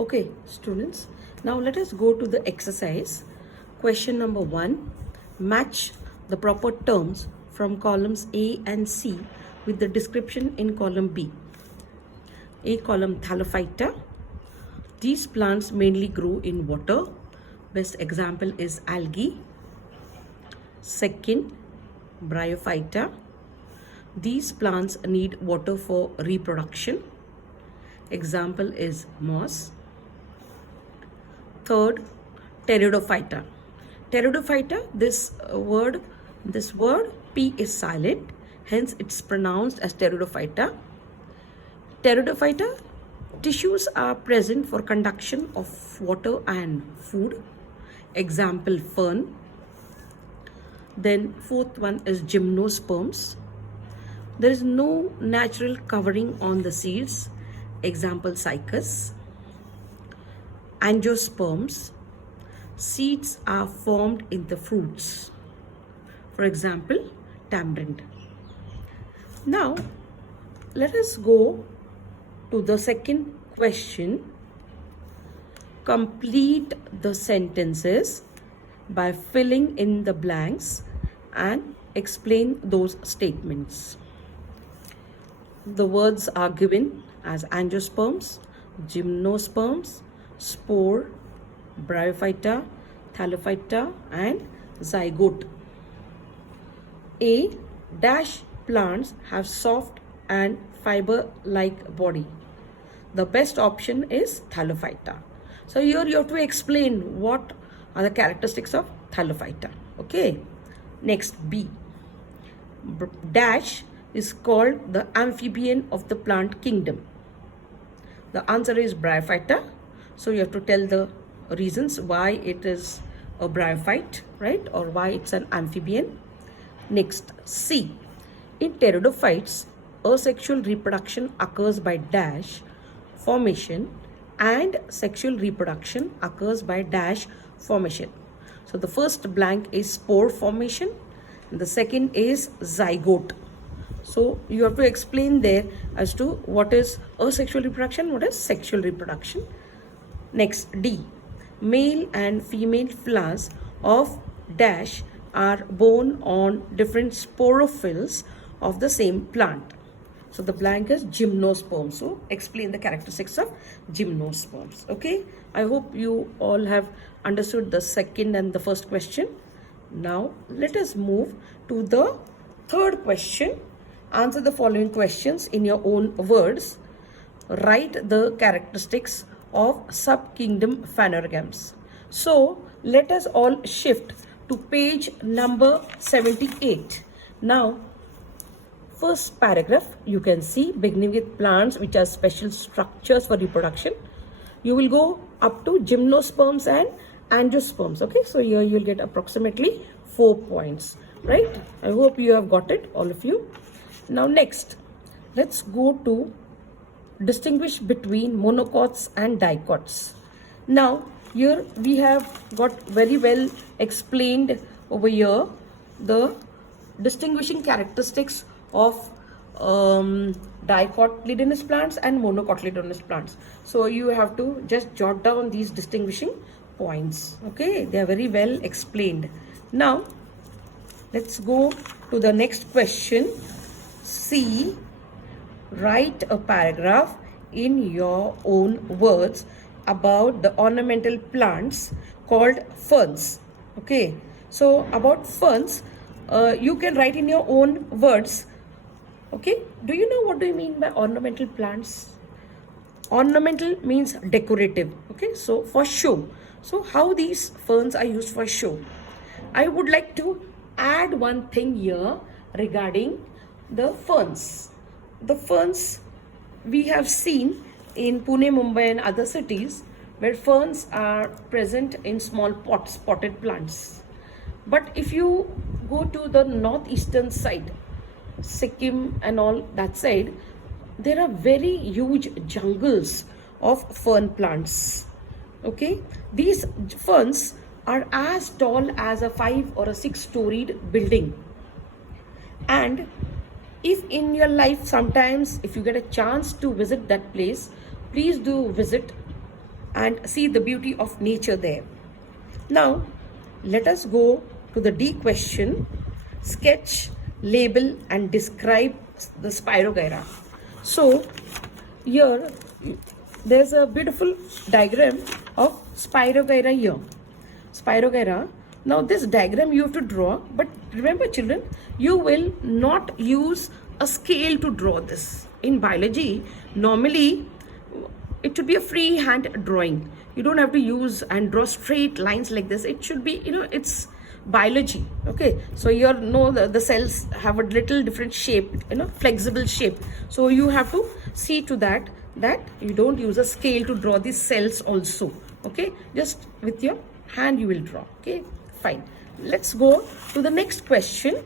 Okay, students, now let us go to the exercise. Question number 1. Match the proper terms from columns A and C with the description in column B. A column, Thallophyta. These plants mainly grow in water. Best example is algae. Second, Bryophyta. These plants need water for reproduction. Example is moss. Third, Pteridophyta. Pteridophyta, this word P is silent, hence it's pronounced as Pteridophyta. Pteridophyta tissues are present for conduction of water and food. Example, fern. Then fourth one is gymnosperms. There is no natural covering on the seeds. Example, cycas. Angiosperms. Seeds are formed in the fruits. For example, tamarind. Now, let us go to the second question. Complete the sentences by filling in the blanks and explain those statements. The words are given as angiosperms, gymnosperms, spore, bryophyta, thallophyta and zygote. A dash plants have soft and fiber-like body. The best option is thallophyta. So here you have to explain what are the characteristics of thallophyta. Okay. Next, B. Dash is called the amphibian of the plant kingdom. The answer is bryophyta. So you have to tell the reasons why it is a bryophyte, right? Or why it's an amphibian. Next, C. In pteridophytes, asexual reproduction occurs by dash formation and sexual reproduction occurs by dash formation. So the first blank is spore formation and the second is zygote. So you have to explain there as to what is asexual reproduction, what is sexual reproduction. Next, D. Male and female flowers of dash are borne on different sporophylls of the same plant. So the blank is gymnosperms. So explain the characteristics of gymnosperms. Okay. I hope you all have understood the second and the first question. Now let us move to the third question. Answer the following questions in your own words. Write the characteristics of subkingdom phanerogams. So let us all shift to page number 78. Now, first paragraph you can see beginning with plants which are special structures for reproduction. You will go up to gymnosperms and angiosperms. Okay, so here you will get approximately 4 points, right? I hope you have got it, all of you. Now next, let's go to distinguish between monocots and dicots. Now here we have got very well explained over here the distinguishing characteristics of dicotyledonous plants and monocotyledonous plants. So you have to just jot down these distinguishing points. Okay, they are very well explained. Now let's go to the next question. C. Write a paragraph in your own words about the ornamental plants called ferns. Okay, so about ferns, you can write in your own words. Okay, do you know what do you mean by ornamental plants? Ornamental means decorative. Okay, so for show. So how these ferns are used for show? I would like to add one thing here regarding the ferns. The ferns we have seen in Pune, Mumbai and other cities where ferns are present in small pots, potted plants. But if you go to the northeastern side, Sikkim and all that side, there are very huge jungles of fern plants. Okay, these ferns are as tall as a 5 or a 6-storied building. And if in your life sometimes if you get a chance to visit that place, please do visit and see the beauty of nature there. Now, let us go to the D question. Sketch, label and describe the Spirogyra. So, here there's a beautiful diagram of Spirogyra here. Spirogyra. Now, this diagram you have to draw, but remember children, you will not use a scale to draw this. In biology, normally it should be a free hand drawing. You don't have to use and draw straight lines like this. It should be, it's biology. Okay, so here the cells have a little different shape, flexible shape. So you have to see to that you don't use a scale to draw these cells also. Okay, just with your hand you will draw. Okay, fine. Let's go to the next question.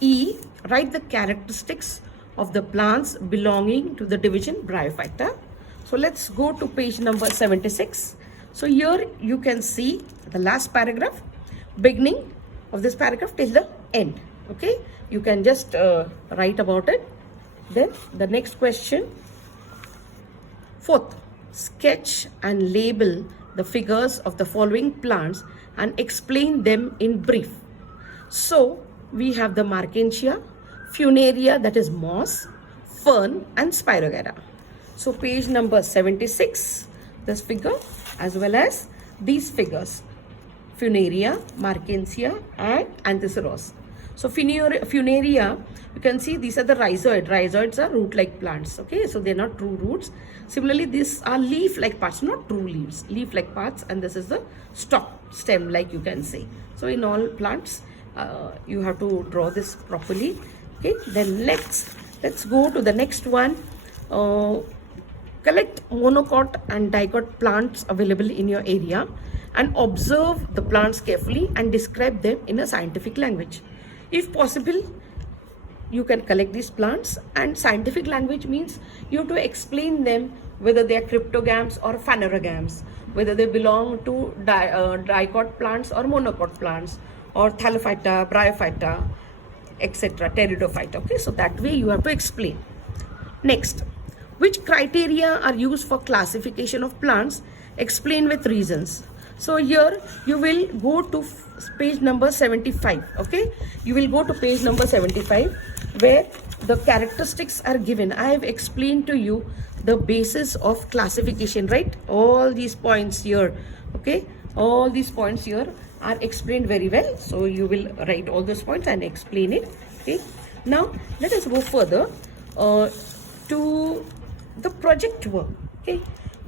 E, write the characteristics of the plants belonging to the division Bryophyta. So let's go to page number 76. So here you can see the last paragraph, beginning of this paragraph till the end. Okay, you can just write about it. Then the next question. Fourth, sketch and label the figures of the following plants and explain them in brief. So we have the Markentia, Funaria, that is moss, fern and Spirogyra. So page number 76, this figure as well as these figures, Funaria, Markentia and Anthoceros. So Funaria, you can see these are the rhizoid. Rhizoids are root-like plants. Okay, so they're not true roots. Similarly, these are leaf-like parts, not true leaves, leaf-like parts, and this is the stalk, stem, like you can say. So in all plants, you have to draw this properly. Okay, then let's go to the next one. Collect monocot and dicot plants available in your area and observe the plants carefully and describe them in a scientific language. If possible, you can collect these plants, and scientific language means you have to explain them whether they are cryptogams or phanerogams, whether they belong to dicot plants or monocot plants, or Thallophyta, Bryophyta, etc., Pteridophyta. Okay, so that way you have to explain. Next, which criteria are used for classification of plants? Explain with reasons. So here you will go to page number 75. Okay, you will go to page number 75 where the characteristics are given. I have explained to you the basis of classification, right? All these points here. Okay, all these points here are explained very well. So you will write all those points and explain it. Okay, now let us go further to the project work. Okay,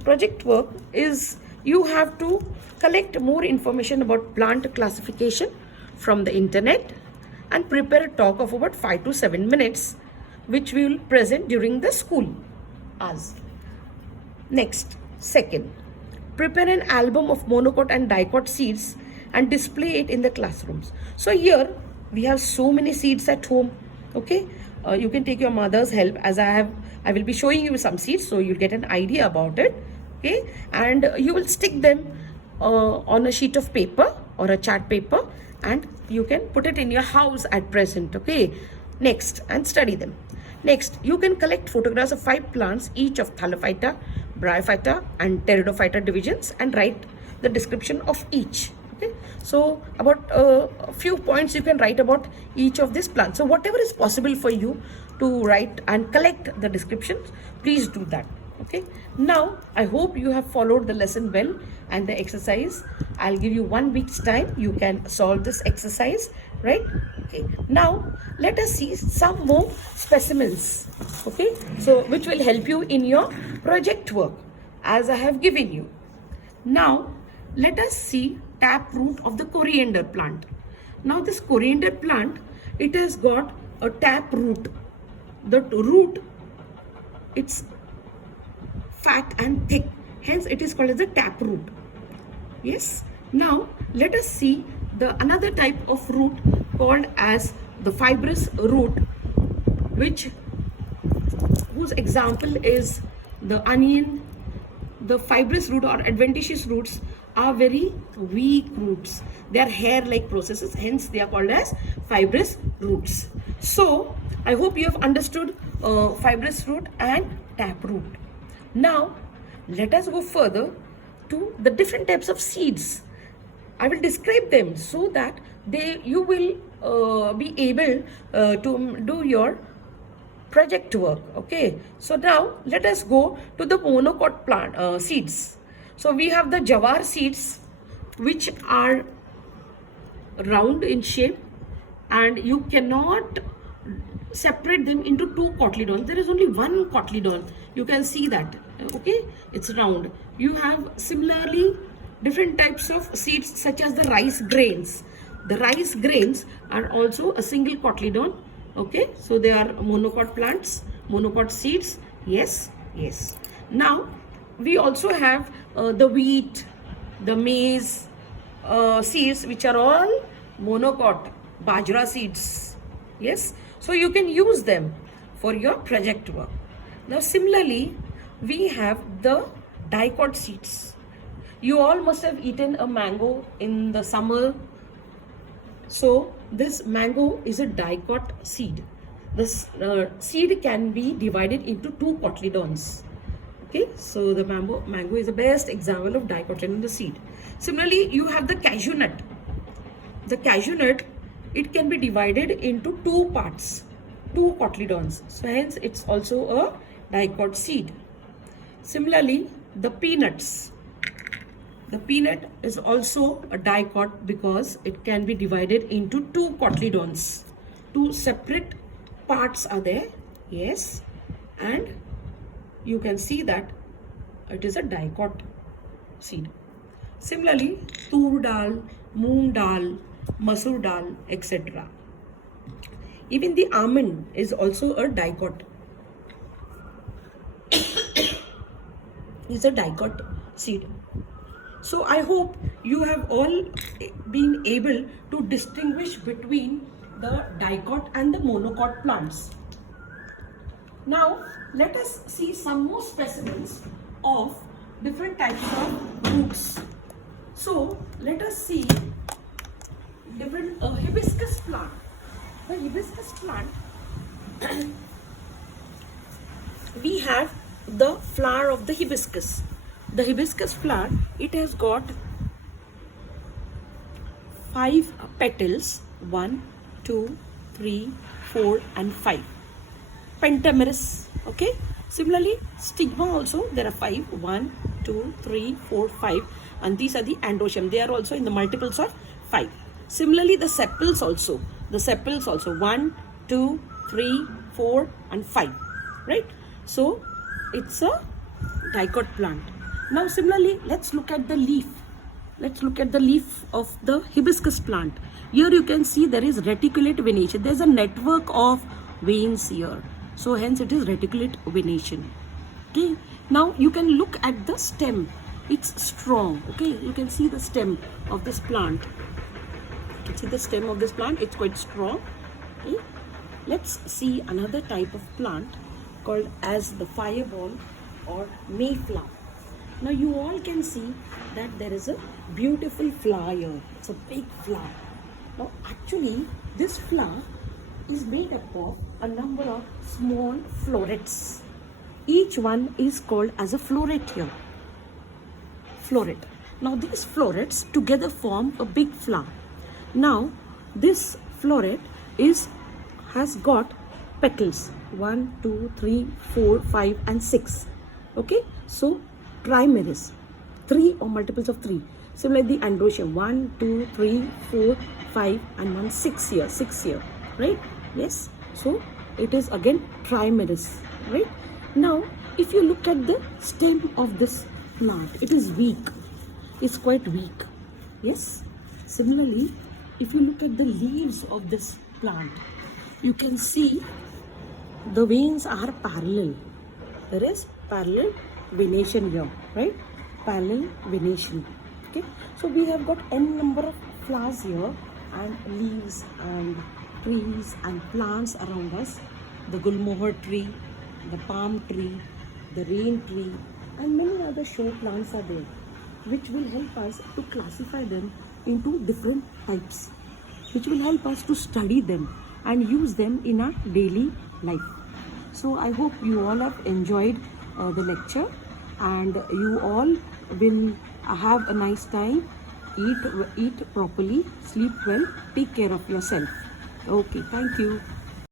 project work is you have to collect more information about plant classification from the internet and prepare a talk of about 5 to 7 minutes, which we will present during the school hours. Next, second, prepare an album of monocot and dicot seeds and display it in the classrooms. So here we have so many seeds at home. Okay, you can take your mother's help, as I will be showing you some seeds, so you'll get an idea about it. Okay, and you will stick them on a sheet of paper or a chart paper, and you can put it in your house at present. Okay, next, and study them. Next, you can collect photographs of 5 plants, each of Thallophyta, Bryophyta and Pteridophyta divisions, and write the description of each. Okay, so about a few points you can write about each of these plants. So whatever is possible for you to write and collect the descriptions, please do that. Okay, now I hope you have followed the lesson well and the exercise. I'll give you 1 week's time. You can solve this exercise, right? Okay, now let us see some more specimens. Okay, so which will help you in your project work as I have given you. Now let us see tap root of the coriander plant. Now this coriander plant, it has got a tap root. The root, it's fat and thick, hence it is called as a tap root. Yes, now let us see the another type of root called as the fibrous root, whose example is the onion. The fibrous root or adventitious roots are very weak roots. They are hair-like processes, hence they are called as fibrous roots. So I hope you have understood fibrous root and tap root. Now let us go further to the different types of seeds. I will describe them so that you will be able to do your project work. Okay, so now let us go to the monocot plant seeds. So we have the jawar seeds, which are round in shape, and you cannot separate them into two cotyledons. There is only one cotyledon. You can see that. Okay, it's round. You have similarly different types of seeds such as the rice grains. The rice grains are also a single cotyledon. Okay, so they are monocot plants, monocot seeds. Yes, yes. Now we also have the wheat, the maize seeds, which are all monocot bajra seeds. Yes, so you can use them for your project work. Now similarly, we have the dicot seeds. You all must have eaten a mango in the summer. So this mango is a dicot seed. This seed can be divided into two cotyledons. Okay, so the mango is the best example of dicotyledon in the seed. Similarly, you have the cashew nut. The cashew nut, it can be divided into two parts, two cotyledons. So hence it's also a dicot seed. Similarly, the peanuts. The peanut is also a dicot because it can be divided into two cotyledons. Two separate parts are there. Yes. And you can see that it is a dicot seed. Similarly, tur dal, moong dal, masoor dal, etc. Even the almond is also a dicot. Is a dicot seed. So I hope you have all been able to distinguish between the dicot and the monocot plants. Now let us see some more specimens of different types of roots. So let us see different hibiscus plant. The hibiscus plant, we have the flower of the hibiscus. The hibiscus plant, it has got 5 petals, 1, 2, 3, 4 and 5. Pentamerous. Okay. Similarly, stigma also there are 5, 1, 2, 3, 4, 5, and these are the androecium. They are also in the multiples of 5. Similarly, the sepals also. The sepals also 1, 2, 3, 4 and 5. Right. So it's a dicot plant. Now similarly, let's look at the leaf. Let's look at the leaf of the hibiscus plant. Here you can see there is reticulate venation. There's a network of veins here. So hence it is reticulate venation. Okay. Now you can look at the stem. It's strong. Okay. You can see the stem of this plant. You can see the stem of this plant. It's quite strong. Okay. Let's see another type of plant called as the fireball or mayflower. Now you all can see that there is a beautiful flower here. It's a big flower. Now actually this flower is made up of a number of small florets. Each one is called as a floret here. Floret. Now these florets together form a big flower. Now this floret has got petals 1, 2, 3, 4, 5 and 6. Okay. So trimeres, 3 or multiples of 3. Similarly, the androecium 1, 2, 3, 4, 5 and 1, 6 here, 6 here, right? Yes. So it is again trimeres, right? Now, if you look at the stem of this plant, it is weak. It's quite weak. Yes. Similarly, if you look at the leaves of this plant, you can see the veins are parallel. There is parallel venation here, right? Parallel venation. Okay. So we have got n number of flowers here and leaves and trees and plants around us. The gulmohar tree, the palm tree, the rain tree and many other show plants are there, which will help us to classify them into different types, which will help us to study them and use them in our daily life. So I hope you all have enjoyed the lecture, and you all will have a nice time. Eat properly, sleep well, take care of yourself. Okay, thank you.